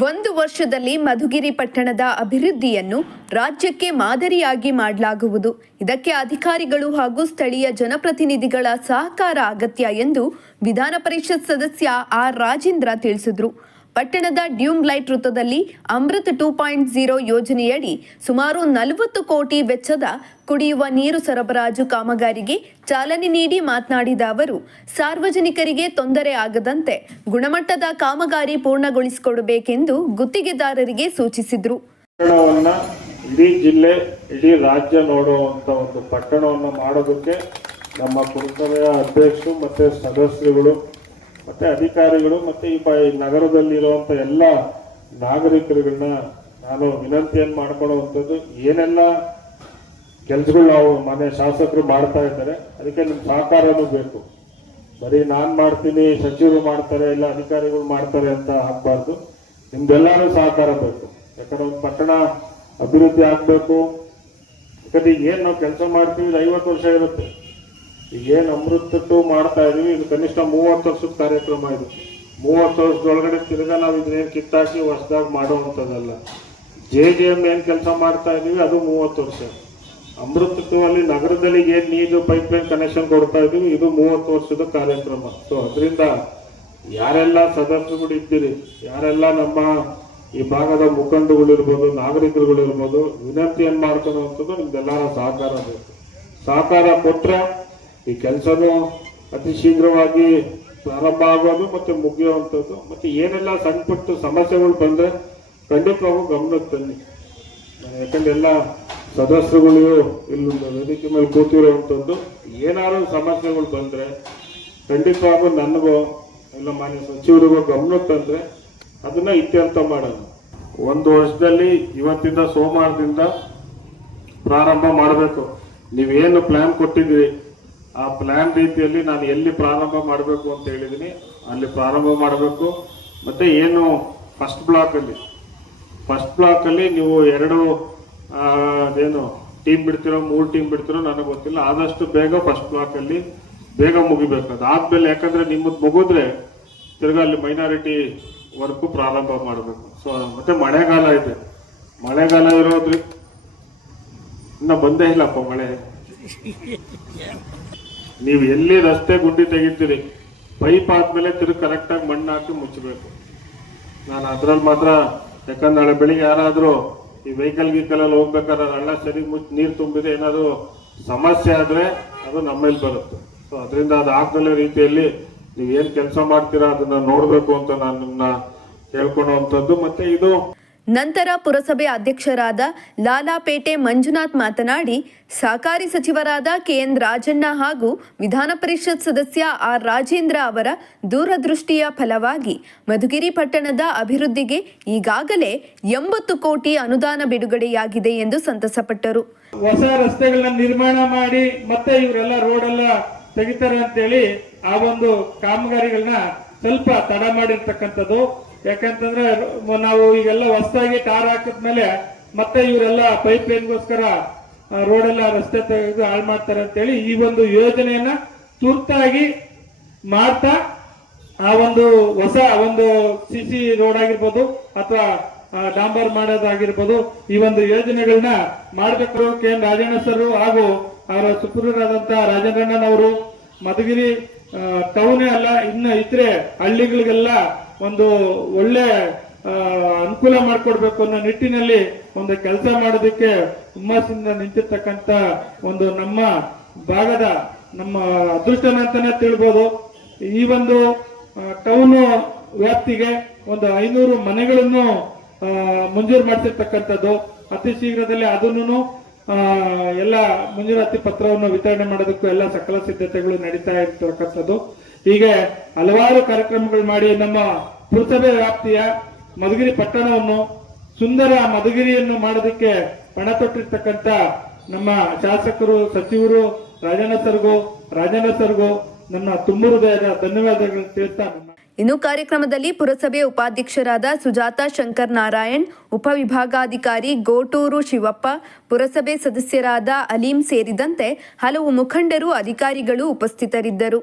ಒಂದು ವರ್ಷದಲ್ಲಿ ಮಧುಗಿರಿ ಪಟ್ಟಣದ ಅಭಿವೃದ್ಧಿಯನ್ನು ರಾಜ್ಯಕ್ಕೆ ಮಾದರಿಯಾಗಿ ಮಾಡಲಾಗುವುದು. ಇದಕ್ಕೆ ಅಧಿಕಾರಿಗಳು ಹಾಗೂ ಸ್ಥಳೀಯ ಜನಪ್ರತಿನಿಧಿಗಳ ಸಹಕಾರ ಅಗತ್ಯ ಎಂದು ವಿಧಾನ ಪರಿಷತ್ ಸದಸ್ಯ ಆರ್ ರಾಜೇಂದ್ರ ತಿಳಿಸಿದರು. ಪಟ್ಟಣದ ಡ್ಯೂಮ್ ಲೈಟ್ ವೃತ್ತದಲ್ಲಿ ಅಮೃತ್ 2.0 ಯೋಜನೆಯಡಿ ಸುಮಾರು 40 ಕೋಟಿ ವೆಚ್ಚದ ಕುಡಿಯುವ ನೀರು ಸರಬರಾಜು ಕಾಮಗಾರಿಗೆ ಚಾಲನೆ ನೀಡಿ ಮಾತನಾಡಿದ ಅವರು, ಸಾರ್ವಜನಿಕರಿಗೆ ತೊಂದರೆ ಆಗದಂತೆ ಗುಣಮಟ್ಟದ ಕಾಮಗಾರಿ ಪೂರ್ಣಗೊಳಿಸಿಕೊಡಬೇಕೆಂದು ಗುತ್ತಿಗೆದಾರರಿಗೆ ಸೂಚಿಸಿದರು. ಇಡೀ ಜಿಲ್ಲೆ, ಇಡೀ ರಾಜ್ಯ ನೋಡುವಂತ ಒಂದು ಪಟ್ಟಣವನ್ನು ಮಾಡೋದಕ್ಕೆ ನಮ್ಮ ಪುರಸಭೆಯ ಅಧ್ಯಕ್ಷರು ಮತ್ತೆ ಸದಸ್ಯರುಗಳು ಮತ್ತೆ ಅಧಿಕಾರಿಗಳು ಮತ್ತೆ ಈ ನಗರದಲ್ಲಿರುವಂತ ಎಲ್ಲ ನಾಗರಿಕರುಗಳನ್ನ ನಾನು ವಿನಂತಿಯನ್ನು ಮಾಡ್ಕೊಳ್ಳುವಂಥದ್ದು, ಏನೆಲ್ಲ ಕೆಲಸಗಳು ನಾವು ಮನೆ ಶಾಸಕರು ಮಾಡ್ತಾ ಇದ್ದಾರೆ ಅದಕ್ಕೆ ನಿಮ್ಮ ಸಹಕಾರನೂ ಬೇಕು. ಬರೀ ನಾನು ಮಾಡ್ತೀನಿ, ಸಚಿವರು ಮಾಡ್ತಾರೆ, ಎಲ್ಲ ಅಧಿಕಾರಿಗಳು ಮಾಡ್ತಾರೆ ಅಂತ ಆಗ್ಬಾರ್ದು. ನಿಮ್ದೆಲ್ಲರೂ ಸಹಕಾರ ಬೇಕು. ಯಾಕಂದ್ರೆ ಒಂದು ಪಟ್ಟಣ ಅಭಿವೃದ್ಧಿ ಆಗ್ಬೇಕು. ಯಾಕಂದ್ರೆ ಈಗ ಏನ್ ನಾವು ಕೆಲಸ ಮಾಡ್ತೀವಿ 50 ವರ್ಷ ಇರುತ್ತೆ. ಈಗ ಏನು ಅಮೃತ್ 2 ಮಾಡ್ತಾ ಇದೀವಿ, ಇದು ಕನಿಷ್ಠ 30 ವರ್ಷದ ಕಾರ್ಯಕ್ರಮ. ಇದು 30 ವರ್ಷದೊಳಗಡೆ ತಿರ್ಗಾ ನಾವು ಇದನ್ನೇನು ಕಿತ್ತಾಕಿ ಹೊಸದಾಗಿ ಮಾಡುವಂಥದ್ದಲ್ಲ. JJM ಏನ್ ಕೆಲಸ ಮಾಡ್ತಾ ಇದೀವಿ ಅದು 30 ವರ್ಷ. ಅಮೃತ್ 2 ಅಲ್ಲಿ ನಗರದಲ್ಲಿ ಏನ್ ನೀರು ಪೈಪ್ಲೈನ್ ಕನೆಕ್ಷನ್ ಕೊಡ್ತಾ ಇದೀವಿ ಇದು 30 ವರ್ಷದ ಕಾರ್ಯಕ್ರಮ. ಸೊ ಅದರಿಂದ ಯಾರೆಲ್ಲ ಸದಸ್ಯರುಗಳು ಇದ್ದೀರಿ, ಯಾರೆಲ್ಲ ನಮ್ಮ ಈ ಭಾಗದ ಮುಖಂಡಗಳಿರ್ಬೋದು, ನಾಗರಿಕರುಗಳಿರ್ಬೋದು, ವಿನಂತಿಯನ್ನು ಮಾಡ್ಕೊಳ್ಳುವಂಥದ್ದು ನಿಮ್ದೆಲ್ಲರ ಸಹಕಾರ ಬೇಕು. ಸಹಕಾರ ಕೊಟ್ರೆ ಈ ಕೆಲಸನೂ ಅತಿ ಶೀಘ್ರವಾಗಿ ಪ್ರಾರಂಭ ಆಗೋದು ಮತ್ತೆ ಮುಗಿಯುವಂಥದ್ದು. ಮತ್ತೆ ಏನೆಲ್ಲ ಸಣ್ಣ ಪುಟ್ಟ ಸಮಸ್ಯೆಗಳು ಬಂದ್ರೆ ಖಂಡಿತವಾಗೂ ಗಮನಕ್ಕೆ ತನ್ನಿ. ಯಾಕಂದ್ರೆ ಎಲ್ಲ ಸದಸ್ಯರುಗಳು ಇಲ್ಲಿ ವೇದಿಕೆ ಮೇಲೆ ಕೂತಿರುವಂಥದ್ದು, ಏನಾದ್ರು ಸಮಸ್ಯೆಗಳು ಬಂದ್ರೆ ಖಂಡಿತವಾಗೂ ನನಗೂ ಎಲ್ಲ ಮಾನ್ಯ ಸಚಿವರಿಗೂ ಗಮನಕ್ಕೆ ತಂದ್ರೆ ಅದನ್ನ ಇತ್ಯರ್ಥ ಮಾಡೋಣ. ಒಂದು ವರ್ಷದಲ್ಲಿ ಇವತ್ತಿಂದ ಸೋಮವಾರದಿಂದ ಪ್ರಾರಂಭ ಮಾಡಬೇಕು. ನೀವೇನು ಪ್ಲಾನ್ ಕೊಟ್ಟಿದ್ರಿ ಆ ಪ್ಲಾನ್ ರೀತಿಯಲ್ಲಿ ನಾನು ಎಲ್ಲಿ ಪ್ರಾರಂಭ ಮಾಡಬೇಕು ಅಂತ ಹೇಳಿದೀನಿ ಅಲ್ಲಿ ಪ್ರಾರಂಭ ಮಾಡಬೇಕು. ಮತ್ತೆ ಏನು ಫಸ್ಟ್ ಬ್ಲಾಕ್ ಅಲ್ಲಿ ನೀವು 2 ಏನು ಟೀಮ್ ಬಿಡ್ತಿರೋ 3 ಟೀಮ್ ಬಿಡ್ತಿರೋ ನನಗೆ ಗೊತ್ತಿಲ್ಲ. ಆದಷ್ಟು ಬೇಗ ಫಸ್ಟ್ ಬ್ಲಾಕ್ ಅಲ್ಲಿ ಬೇಗ ಮುಗಿಬೇಕು. ಅದಾದ್ಮೇಲೆ ಯಾಕಂದ್ರೆ ನಿಮ್ಮದು ಮುಗಿದ್ರೆ ತಿರ್ಗಾ ಅಲ್ಲಿ ಮೈನಾರಿಟಿ ವರ್ಕ್ ಪ್ರಾರಂಭ ಮಾಡಬೇಕು. ಸೊ ಮತ್ತೆ ಮಳೆಗಾಲ ಇದೆ, ಮಳೆಗಾಲ ಇರೋದ್ರಿ ಇನ್ನ ಬಂದೇ ಇಲ್ಲಪ್ಪ ಮಳೆ. ನೀವು ಎಲ್ಲಿ ರಸ್ತೆ ಗುಂಡಿ ತೆಗಿತೀರಿ ಪೈಪ್ ಆದ್ಮೇಲೆ ತಿರುಗಿ ಕರೆಕ್ಟಾಗಿ ಮಣ್ಣು ಹಾಕಿ ಮುಚ್ಚಬೇಕು. ನಾನು ಅದ್ರಲ್ಲಿ ಮಾತ್ರ, ಯಾಕಂದ್ರೆ ನಾಳೆ ಬೆಳಿಗ್ಗೆ ಯಾರಾದ್ರೂ ಈ ವೆಹಿಕಲ್ ಅಲ್ಲಿ ಹೋಗ್ಬೇಕಾದ್ರೆ ಹಳ್ಳ ಸರಿ ಮುಚ್ಚಿ ನೀರು ತುಂಬಿದ್ರೆ ಏನಾದ್ರು ಸಮಸ್ಯೆ ಆದ್ರೆ ಅದು ನಮ್ಮೇಲೆ ಬರುತ್ತೆ. ಸೊ ಅದರಿಂದ ಅದು ಆಗ್ದಲೇ ರೀತಿಯಲ್ಲಿ ನೀವು ಏನ್ ಕೆಲಸ ಮಾಡ್ತೀರಾ ಅದನ್ನ ನೋಡ್ಬೇಕು ಅಂತ ನಾನು ನಿಮ್ಮನ್ನ ಕೇಳ್ಕೊಳ್ಳುವಂಥದ್ದು. ಮತ್ತೆ ಇದು ನಂತರ ಪುರಸಭೆ ಅಧ್ಯಕ್ಷರಾದ ಲಾಲಾಪೇಟೆ ಮಂಜುನಾಥ್ ಮಾತನಾಡಿ, ಸಹಕಾರಿ ಸಚಿವರಾದ KN ರಾಜಣ್ಣ ಹಾಗೂ ವಿಧಾನ ಪರಿಷತ್ ಸದಸ್ಯ ಆರ್ ರಾಜೇಂದ್ರ ಅವರ ದೂರದೃಷ್ಟಿಯ ಫಲವಾಗಿ ಮಧುಗಿರಿ ಪಟ್ಟಣದ ಅಭಿವೃದ್ಧಿಗೆ ಈಗಾಗಲೇ 80 ಕೋಟಿ ಅನುದಾನ ಬಿಡುಗಡೆಯಾಗಿದೆ ಎಂದು ಸಂತಸಪಟ್ಟರು. ಹೊಸ ರಸ್ತೆಗಳನ್ನ ನಿರ್ಮಾಣ ಮಾಡಿ ಮತ್ತೆ ಇವರೆಲ್ಲ ರೋಡ್ ಎಲ್ಲ ತೆಗಿತಾರೆ ಅಂತೇಳಿ ಆ ಒಂದು ಕಾಮಗಾರಿಗಳನ್ನ ಸ್ವಲ್ಪ ತಡ ಮಾಡಿರ್ತಕ್ಕಂಥದ್ದು. ಯಾಕಂತಂದ್ರೆ ನಾವು ಈಗೆಲ್ಲ ಹೊಸದಾಗಿ ಟಾರ್ ಹಾಕಿದ್ಮೇಲೆ ಮತ್ತೆ ಇವರೆಲ್ಲ ಪೈಪ್ ಲೈನ್ಗೋಸ್ಕರ ರೋಡ್ ಎಲ್ಲ ರಸ್ತೆ ತೆಗೆದು ಹಾಳು ಮಾಡ್ತಾರೆ ಅಂತೇಳಿ ಈ ಒಂದು ಯೋಜನೆಯನ್ನ ತುರ್ತಾಗಿ ಮಾಡ್ತಾ ಆ ಒಂದು ಹೊಸ ಒಂದು CC ರೋಡ್ ಆಗಿರ್ಬೋದು ಅಥವಾ ಡಾಂಬರ್ ಮಾಡೋದಾಗಿರ್ಬೋದು ಈ ಒಂದು ಯೋಜನೆಗಳನ್ನ ಮಾಡಬೇಕು. KN ರಾಜಣ್ಣ ಸರ್ ಹಾಗೂ ಅವರ ಸುಪುತ್ರರಾದಂತಹ ರಾಜೇಂದ್ರಣ್ಣನವರು ಮಧುಗಿರಿ ಟೌನೇ ಅಲ್ಲ ಇನ್ನು ಇತರೆ ಹಳ್ಳಿಗಳಿಗೆಲ್ಲ ಒಂದು ಒಳ್ಳೆ ಅನುಕೂಲ ಮಾಡಿಕೊಡ್ಬೇಕು ಅನ್ನೋ ನಿಟ್ಟಿನಲ್ಲಿ ಒಂದು ಕೆಲಸ ಮಾಡೋದಕ್ಕೆ ಹುಮ್ಮಸ್ಸಿಂದ ನಿಂತಿರ್ತಕ್ಕಂಥ ಒಂದು ನಮ್ಮ ಭಾಗದ ನಮ್ಮ ಅದೃಷ್ಟನ ಅಂತಾನೆ ತಿಳ್ಬೋದು. ಈ ಒಂದು ಟೌನ್ ವ್ಯಾಪ್ತಿಗೆ ಒಂದು 500 ಮನೆಗಳನ್ನು ಮಂಜೂರು ಮಾಡ್ತಿರ್ತಕ್ಕಂಥದ್ದು. ಅತಿ ಶೀಘ್ರದಲ್ಲಿ ಅದನ್ನು ಎಲ್ಲ ಮಂಜೂರಾತಿ ಪತ್ರವನ್ನು ವಿತರಣೆ ಮಾಡೋದಕ್ಕೂ ಎಲ್ಲ ಸಕಲ ಸಿದ್ಧತೆಗಳು ನಡೀತಾ ಇರ್ತಕ್ಕಂಥದ್ದು. ಹೀಗೆ ಹಲವಾರು ಕಾರ್ಯಕ್ರಮಗಳು ಮಾಡಿ ನಮ್ಮ ಪುರಸಭೆ ವ್ಯಾಪ್ತಿಯ ಮಧುಗಿರಿ ಪಟ್ಟಣವನ್ನು ಸುಂದರ ಮಧುಗಿರಿಯನ್ನು ಮಾಡೋದಕ್ಕೆ ಪಣ ತೊಟ್ಟಿರ್ತಕ್ಕಂಥ ನಮ್ಮ ಶಾಸಕರು, ಸಚಿವರು ರಾಜಣ್ಣ ಸರ್ಗೂ ನನ್ನ ತುಂಬ ಹೃದಯದ ಧನ್ಯವಾದಗಳನ್ನು ತಿಳಿಸ್ತಾ ಇನ್ನು ಕಾರ್ಯಕ್ರಮದಲ್ಲಿ ಪುರಸಭೆ ಉಪಾಧ್ಯಕ್ಷರಾದ ಸುಜಾತ ಶಂಕರ್ ನಾರಾಯಣ್, ಉಪವಿಭಾಗಾಧಿಕಾರಿ ಗೋಟೂರು ಶಿವಪ್ಪ, ಪುರಸಭೆ ಸದಸ್ಯರಾದ ಅಲೀಂ ಸೇರಿದಂತೆ ಹಲವು ಮುಖಂಡರು, ಅಧಿಕಾರಿಗಳು ಉಪಸ್ಥಿತರಿದ್ದರು.